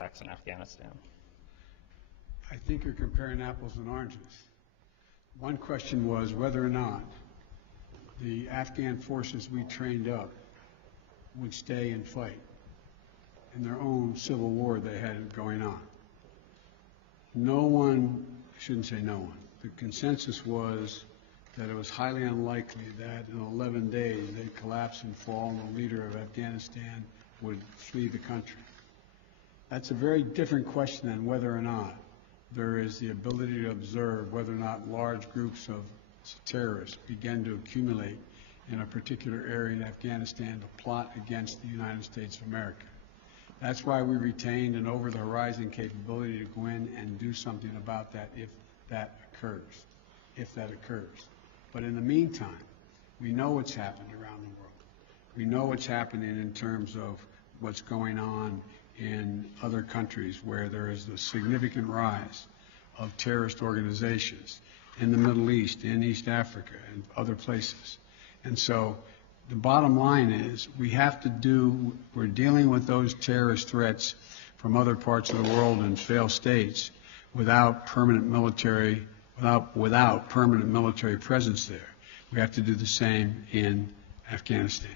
attacks in Afghanistan? I think you're comparing apples and oranges. One question was whether or not the Afghan forces we trained up would stay and fight in their own civil war they had going on. No one, I shouldn't say no one, the consensus was that it was highly unlikely that in 11 days they'd collapse and fall and the leader of Afghanistan would flee the country. That's a very different question than whether or not there is the ability to observe whether or not large groups of terrorists begin to accumulate in a particular area in Afghanistan to plot against the United States of America. That's why we retained an over-the-horizon capability to go in and do something about that if that occurs. But in the meantime, we know what's happened around the world. We know what's happening in terms of what's going on in other countries where there is a significant rise of terrorist organizations in the Middle East, in East Africa, and other places. And so the bottom line is we're dealing with those terrorist threats from other parts of the world and failed states without permanent military presence there. We have to do the same in Afghanistan.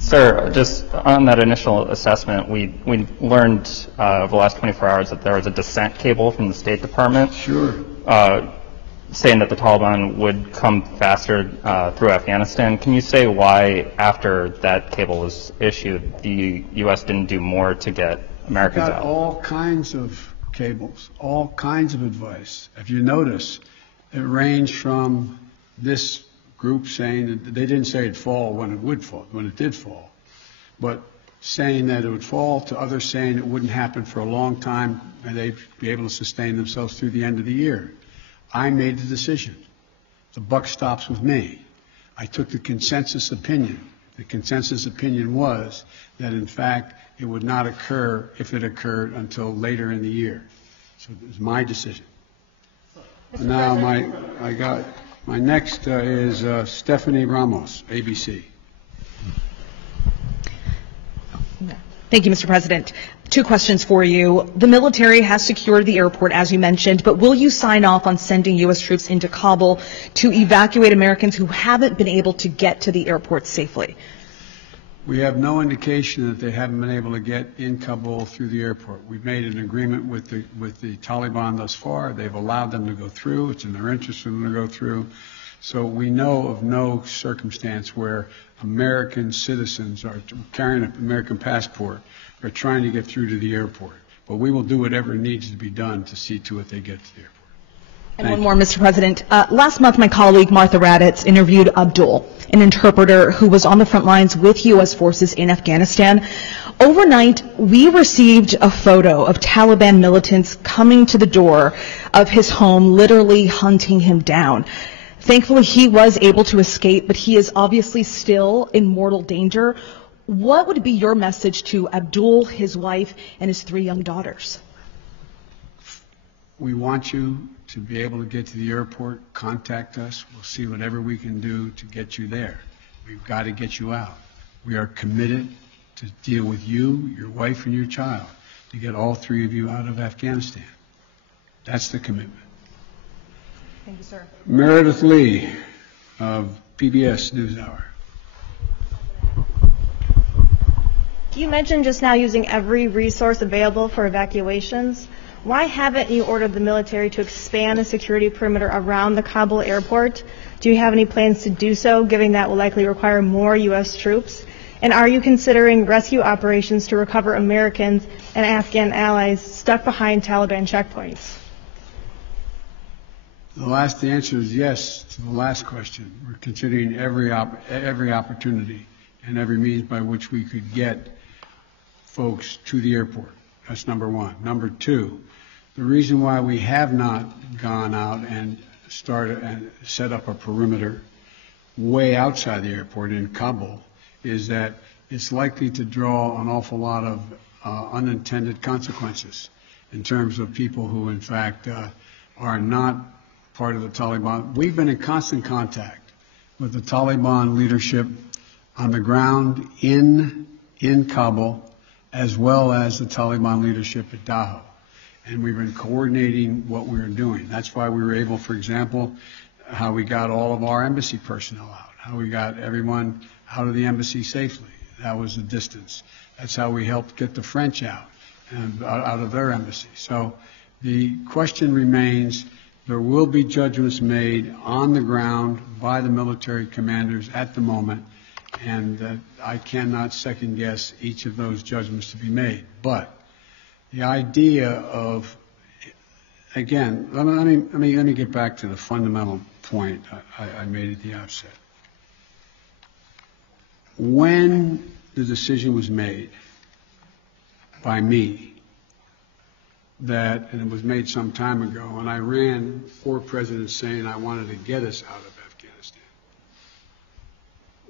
Sir, just on that initial assessment, we learned over the last 24 hours that there was a dissent cable from the State Department. Sure. Saying that the Taliban would come faster through Afghanistan. Can you say why, after that cable was issued, the U.S. didn't do more to get Americans out? We got all kinds of cables, all kinds of advice. If you notice, it ranged from this group saying that they didn't say it'd fall when it did fall, but saying that it would fall, to others saying it wouldn't happen for a long time and they'd be able to sustain themselves through the end of the year. I made the decision. The buck stops with me. I took the consensus opinion. The consensus opinion was that, in fact, it would not occur, if it occurred, until later in the year. So it was my decision. Now, my next is Stephanie Ramos, ABC. Thank you, Mr. President. 2 questions for you. The military has secured the airport, as you mentioned, but will you sign off on sending U.S. troops into Kabul to evacuate Americans who haven't been able to get to the airport safely? We have no indication that they haven't been able to get in Kabul through the airport. We've made an agreement with the Taliban thus far. They've allowed them to go through. It's in their interest for them to go through. So we know of no circumstance where American citizens are carrying an American passport are trying to get through to the airport. But we will do whatever needs to be done to see to it they get to the airport. And one more, Mr. President. Last month, my colleague Martha Raddatz interviewed Abdul, an interpreter who was on the front lines with U.S. forces in Afghanistan. Overnight, we received a photo of Taliban militants coming to the door of his home, literally hunting him down. Thankfully, he was able to escape, but he is obviously still in mortal danger. What would be your message to Abdul, his wife, and his 3 young daughters? We want you to be able to get to the airport. Contact us. We'll see whatever we can do to get you there. We've got to get you out. We are committed to deal with you, your wife, and your child to get all 3 of you out of Afghanistan. That's the commitment. Thank you, sir. Meredith Lee of PBS NewsHour. You mentioned just now using every resource available for evacuations. Why haven't you ordered the military to expand the security perimeter around the Kabul airport? Do you have any plans to do so, given that will likely require more U.S. troops? And are you considering rescue operations to recover Americans and Afghan allies stuck behind Taliban checkpoints? The answer is yes to the last question. We're considering every opportunity and every means by which we could get folks to the airport. That's number 1. Number 2, the reason why we have not gone out and started and set up a perimeter way outside the airport in Kabul is that it's likely to draw an awful lot of unintended consequences in terms of people who, in fact, are not part of the Taliban. We've been in constant contact with the Taliban leadership on the ground in Kabul as well as the Taliban leadership at Dahou. And we've been coordinating what we were doing. That's why we were able, for example, how we got all of our embassy personnel out, how we got everyone out of the embassy safely. That was the distance. That's how we helped get the French out and out of their embassy. So the question remains, there will be judgments made on the ground by the military commanders at the moment, and I cannot second guess each of those judgments to be made. But the idea of, again, let me get back to the fundamental point I made at the outset. When the decision was made by me that, and it was made some time ago, and I ran 4 presidents saying I wanted to get us out of Afghanistan.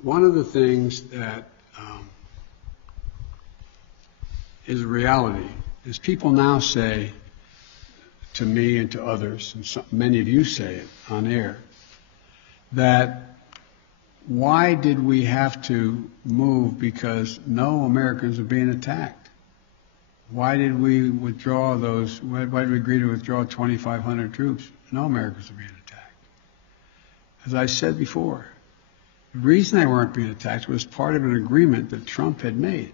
One of the things that is a reality is people now say to me and to others, and many of you say it on air, that why did we have to move because no Americans are being attacked? Why did we withdraw those, why did we agree to withdraw 2,500 troops? No Americans are being attacked. As I said before, the reason they weren't being attacked was part of an agreement that Trump had made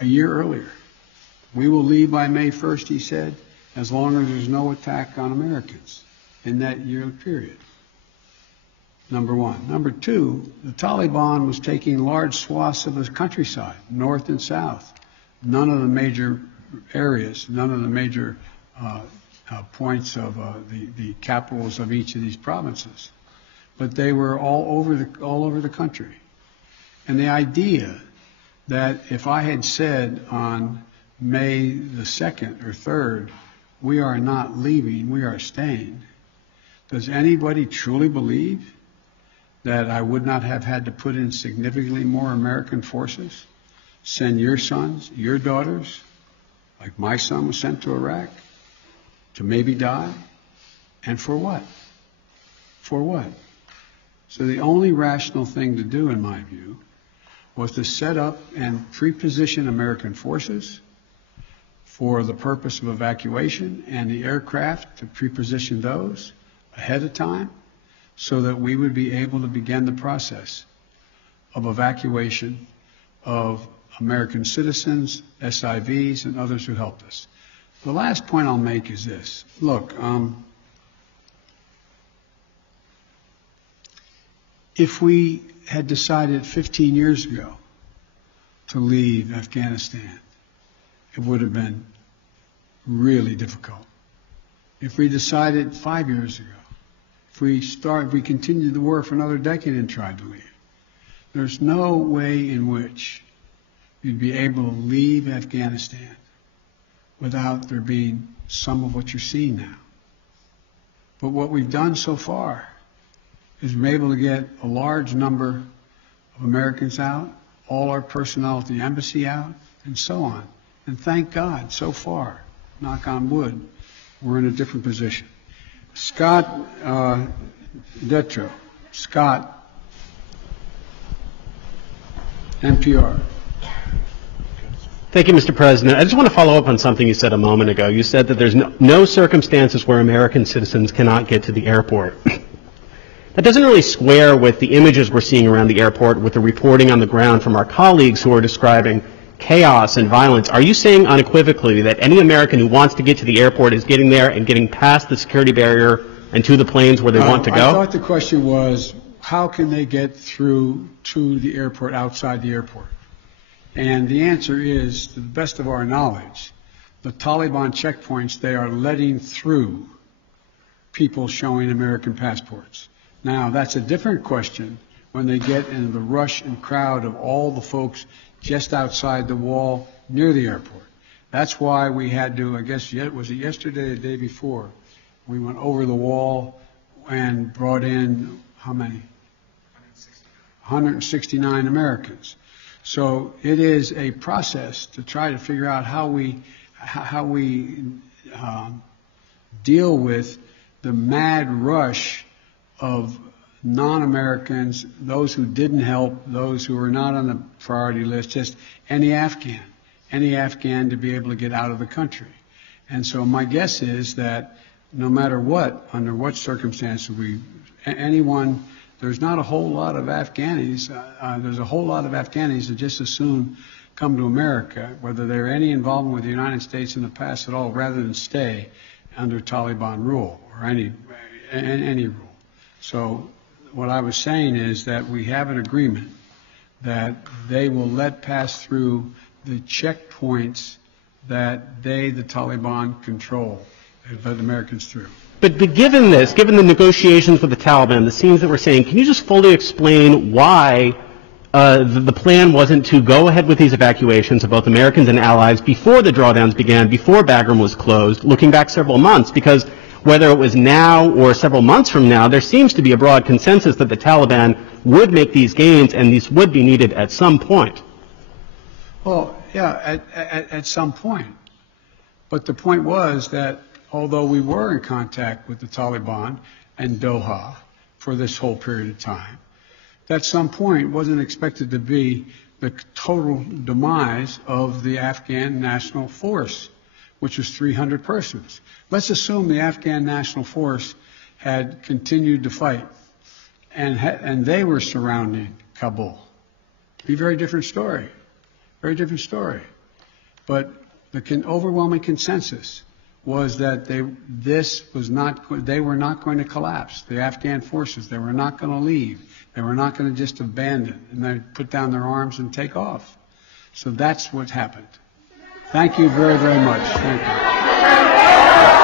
a year earlier. We will leave by May 1st, he said, as long as there's no attack on Americans in that year period. Number one. Number two, the Taliban was taking large swaths of the countryside, north and south. None of the major areas, none of the major points of the capitals of each of these provinces. But they were all over the country. And the idea that if I had said on May the 2nd or 3rd, we are not leaving, we are staying, does anybody truly believe that I would not have had to put in significantly more American forces? Send your sons, your daughters, like my son was sent to Iraq, to maybe die? And for what? For what? So the only rational thing to do, in my view, was to set up and pre-position American forces for the purpose of evacuation, and the aircraft to pre-position those ahead of time so that we would be able to begin the process of evacuation of American citizens, SIVs, and others who helped us. The last point I'll make is this. Look, if we had decided 15 years ago to leave Afghanistan, it would have been really difficult. If we decided 5 years ago, if we continued the war for another decade and tried to leave, there's no way in which you'd be able to leave Afghanistan without there being some of what you're seeing now. But what we've done so far is we're able to get a large number of Americans out, all our personnel at the embassy out, and so on. And thank God, so far, knock on wood, we're in a different position. Scott Detro. Scott, NPR. Thank you, Mr. President. I just want to follow up on something you said a moment ago. You said that there's no circumstances where American citizens cannot get to the airport. That doesn't really square with the images we're seeing around the airport, with the reporting on the ground from our colleagues who are describing chaos and violence. Are you saying unequivocally that any American who wants to get to the airport is getting there and getting past the security barrier and to the planes where they want to go? I thought the question was, how can they get through to the airport outside the airport? And the answer is, to the best of our knowledge, the Taliban checkpoints, they are letting through people showing American passports. Now, that's a different question when they get into the rush and crowd of all the folks just outside the wall near the airport. That's why we had to, I guess, was it yesterday or the day before, we went over the wall and brought in, how many? 169 Americans. So it is a process to try to figure out how we deal with the mad rush of non-Americans, those who didn't help, those who were not on the priority list, just any Afghan. any Afghan to be able to get out of the country. And so my guess is that no matter what, under what circumstances there's not a whole lot of Afghanis, there's a whole lot of Afghanis that just as soon come to America, whether they're any involvement with the United States in the past at all, rather than stay under Taliban rule or any rule. So what I was saying is that we have an agreement that they will let pass through the checkpoints that the Taliban control, and let Americans through. But given this, given the negotiations with the Taliban, the scenes that we're seeing, can you just fully explain why the plan wasn't to go ahead with these evacuations of both Americans and allies before the drawdowns began, before Bagram was closed, looking back several months? Because whether it was now or several months from now, there seems to be a broad consensus that the Taliban would make these gains, and these would be needed at some point. Well, yeah, at some point. But the point was that although we were in contact with the Taliban and Doha for this whole period of time, at some point wasn't expected to be the total demise of the Afghan National Force, which was 300 persons. Let's assume the Afghan National Force had continued to fight and they were surrounding Kabul. It'd be a very different story. Very different story. But the overwhelming consensus was that they were not going to collapse. The Afghan forces, they were not going to leave. They were not going to just abandon and then put down their arms and take off. So that's what happened. Thank you very, very much. Thank you.